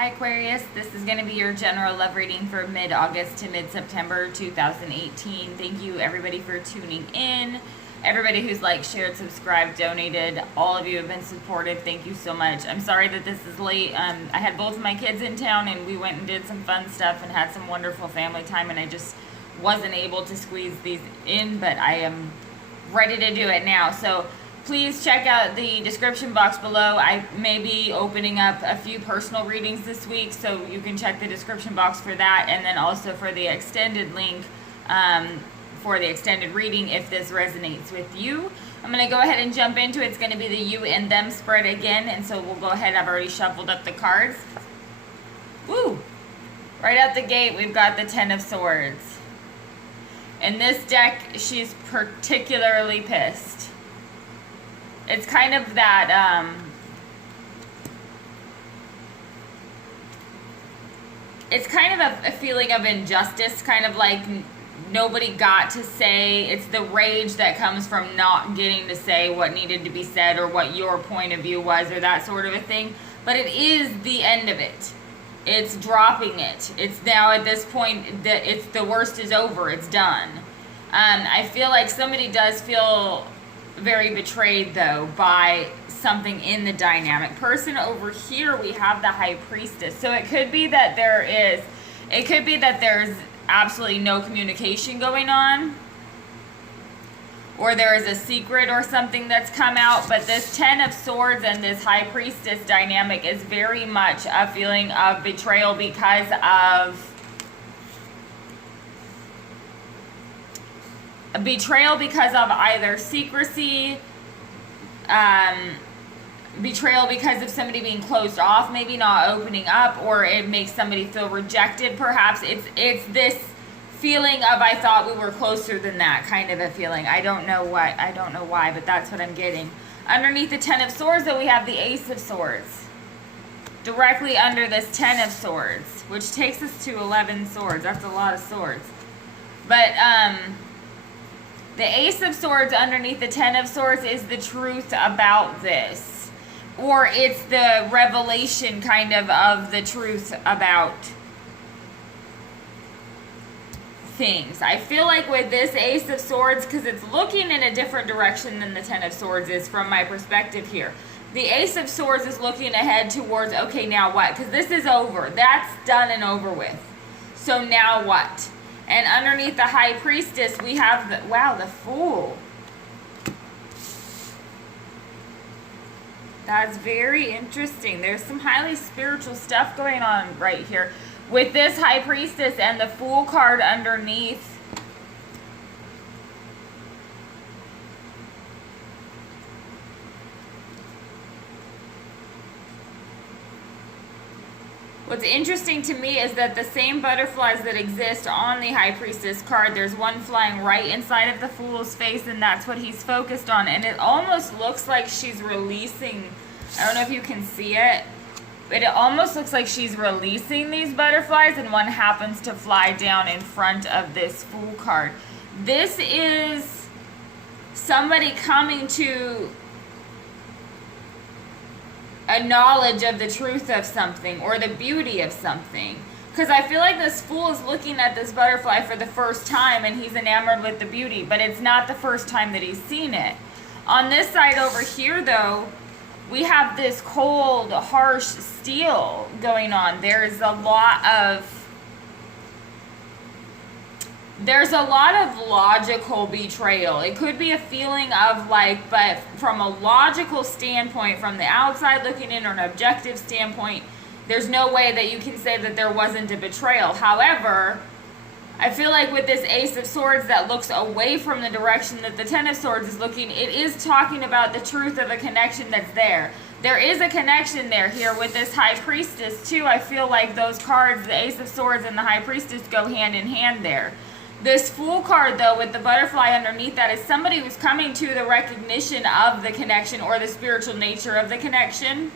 Hi Aquarius, this is going to be your general love reading for mid-August to mid-September 2018. Thank you everybody for tuning in. Everybody who's liked, shared, subscribed, donated, all of you have been supportive. Thank you so much. I'm sorry that this is late. I had both of my kids in town and we went and did some fun stuff and had some wonderful family time, and I just wasn't able to squeeze these in, but I am ready to do it now. So please check out the description box below. I may be opening up a few personal readings this week, so you can check the description box for that, and then also for the extended link for the extended reading if this resonates with you. I'm going to go ahead and jump into it. It's going to be the you and them spread again, and so we'll go ahead. I've already shuffled up the cards. Woo! Right out the gate, we've got the Ten of Swords. In this deck, she's particularly pissed. It's kind of that, it's kind of a feeling of injustice, kind of like nobody got to say. It's the rage that comes from not getting to say what needed to be said or what your point of view was or that sort of a thing. But it is the end of it. It's dropping it. It's now at this point that it's the worst is over. It's done. I feel like somebody does feel very betrayed though by something in the dynamic. Person over here, we have the High Priestess. So it could be that there's absolutely no communication going on, or there is a secret or something that's come out. But this Ten of Swords and this High Priestess dynamic is very much a feeling of betrayal because of either secrecy, betrayal because of somebody being closed off, maybe not opening up, or it makes somebody feel rejected. Perhaps it's this feeling of I thought we were closer than that kind of a feeling. I don't know why, but that's what I'm getting. Underneath the Ten of Swords, though, we have the Ace of Swords. Directly under this Ten of Swords, which takes us to 11 swords. That's a lot of swords. But the Ace of Swords underneath the Ten of Swords is the truth about this. Or it's the revelation kind of the truth about things. I feel like with this Ace of Swords, because it's looking in a different direction than the Ten of Swords is from my perspective here. The Ace of Swords is looking ahead towards, okay, now what? Because this is over. That's done and over with. So now what? And underneath the High Priestess, we have the, wow, the Fool. That's very interesting. There's some highly spiritual stuff going on right here. With this High Priestess and the Fool card underneath, what's interesting to me is that the same butterflies that exist on the High Priestess card, there's one flying right inside of the Fool's face, and that's what he's focused on. And it almost looks like she's releasing, I don't know if you can see it, but it almost looks like she's releasing these butterflies, and one happens to fly down in front of this Fool card. This is somebody coming to a knowledge of the truth of something or the beauty of something. Because I feel like this Fool is looking at this butterfly for the first time and he's enamored with the beauty, but it's not the first time that he's seen it. On this side over here though, we have this cold, harsh steel going on. There's a lot of logical betrayal. It could be a feeling of like, but from a logical standpoint, from the outside looking in or an objective standpoint, there's no way that you can say that there wasn't a betrayal. However, I feel like with this Ace of Swords that looks away from the direction that the Ten of Swords is looking, it is talking about the truth of a connection that's there. There is a connection there here with this High Priestess too. I feel like those cards, the Ace of Swords and the High Priestess, go hand in hand there. This Fool card though, with the butterfly underneath that, is somebody who's coming to the recognition of the connection or the spiritual nature of the connection.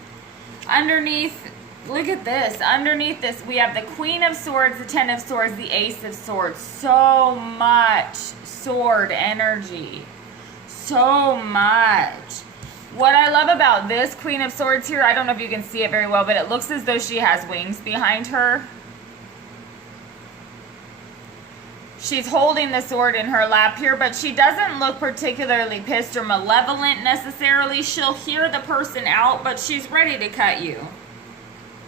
Underneath, look at this. Underneath this, we have the Queen of Swords, the Ten of Swords, the Ace of Swords. So much sword energy. So much. What I love about this Queen of Swords here, I don't know if you can see it very well, but it looks as though she has wings behind her. She's holding the sword in her lap here, but she doesn't look particularly pissed or malevolent necessarily. She'll hear the person out, but she's ready to cut you,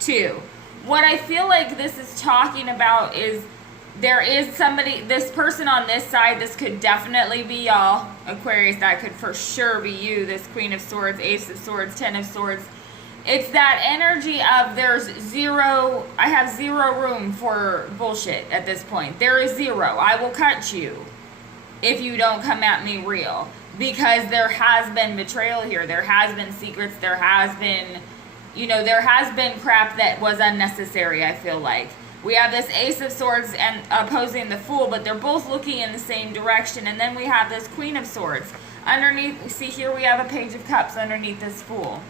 too. What I feel like this is talking about is there is somebody, this person on this side, this could definitely be y'all, Aquarius, that could for sure be you, this Queen of Swords, Ace of Swords, Ten of Swords. It's that energy of I have zero room for bullshit at this point. There is zero. I will cut you if you don't come at me real. Because there has been betrayal here. There has been secrets. There has been, there has been crap that was unnecessary, I feel like. We have this Ace of Swords and opposing the Fool, but they're both looking in the same direction. And then we have this Queen of Swords. Underneath, see here we have a Page of Cups underneath this Fool.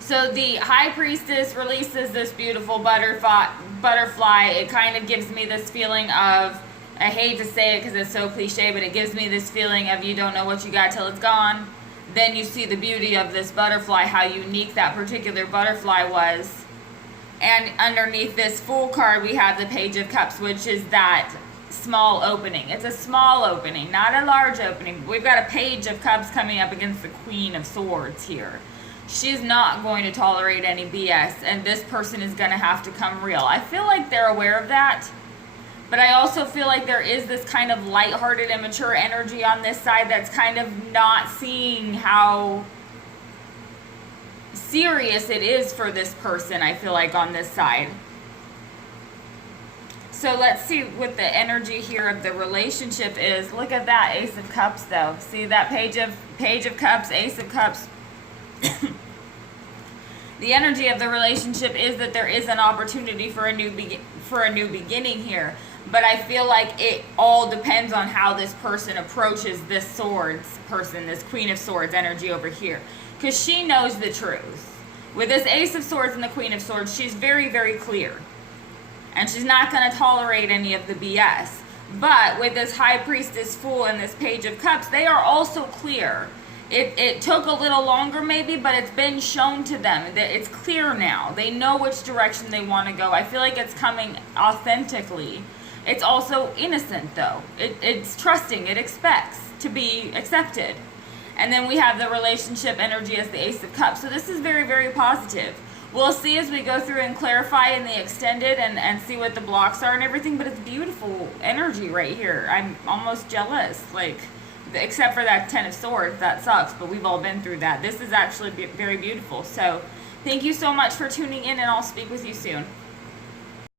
So the High Priestess releases this beautiful butterfly. It kind of gives me this feeling of, I hate to say it because it's so cliche, but it gives me this feeling of you don't know what you got till it's gone. Then you see the beauty of this butterfly, how unique that particular butterfly was. And underneath this Fool card, we have the Page of Cups, which is that small opening. It's a small opening, not a large opening. We've got a Page of Cups coming up against the Queen of Swords here. She's not going to tolerate any BS, and this person is going to have to come real. I feel like they're aware of that, but I also feel like there is this kind of lighthearted, immature energy on this side that's kind of not seeing how serious it is for this person, I feel like, on this side. So let's see what the energy here of the relationship is. Look at that Ace of Cups, though. See that Page of Cups, Ace of Cups. The energy of the relationship is that there is an opportunity for a new beginning here, but I feel like it all depends on how this person approaches this Swords person, this Queen of Swords energy over here, because she knows the truth. With this Ace of Swords and the Queen of Swords, she's very, very clear, and she's not going to tolerate any of the BS. But with this High Priestess, Fool, and this Page of Cups, they are also clear. It took a little longer maybe, but it's been shown to them that it's clear now. They know which direction they want to go. I feel like it's coming authentically. It's also innocent, though. It's trusting. It expects to be accepted. And then we have the relationship energy as the Ace of Cups. So this is very, very positive. We'll see as we go through and clarify in the extended and see what the blocks are and everything, but it's beautiful energy right here. I'm almost jealous, except for that Ten of Swords. That sucks, but we've all been through that. This is actually very beautiful. So thank you so much for tuning in, and I'll speak with you soon.